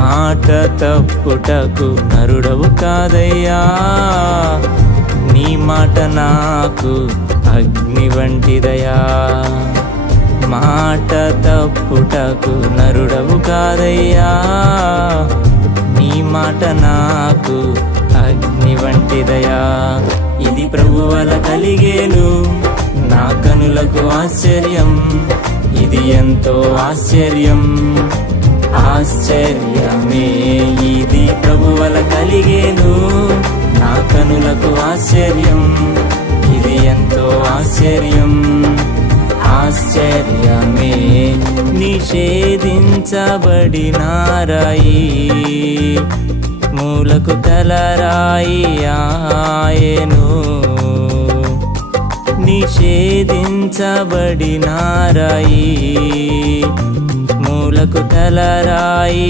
మాట తప్పుటకు నరుడవు కాదయ్యా, నీ మాట నాకు అగ్ని వంటిదయా. మాట తప్పుటకు నరుడవు కాదయ్యా, నీ మాట నాకు అగ్ని వంటిదయా. ఇది ప్రభువల కలిగేను నా కనులకు ఆశ్చర్యం, ఇది ఎంతో ఆశ్చర్యం, ఆశ్చర్యమే. ఇది ప్రభువల కలిగేను నా కనులకు ఆశ్చర్యం, ఇది ఎంతో ఆశ్చర్యం, ఆశ్చర్యమే. నిషేధించబడిన రాయి మూలకు తలరాయి ఆయను, నిషేధించబడిన రాయి మూలకు తలరాయి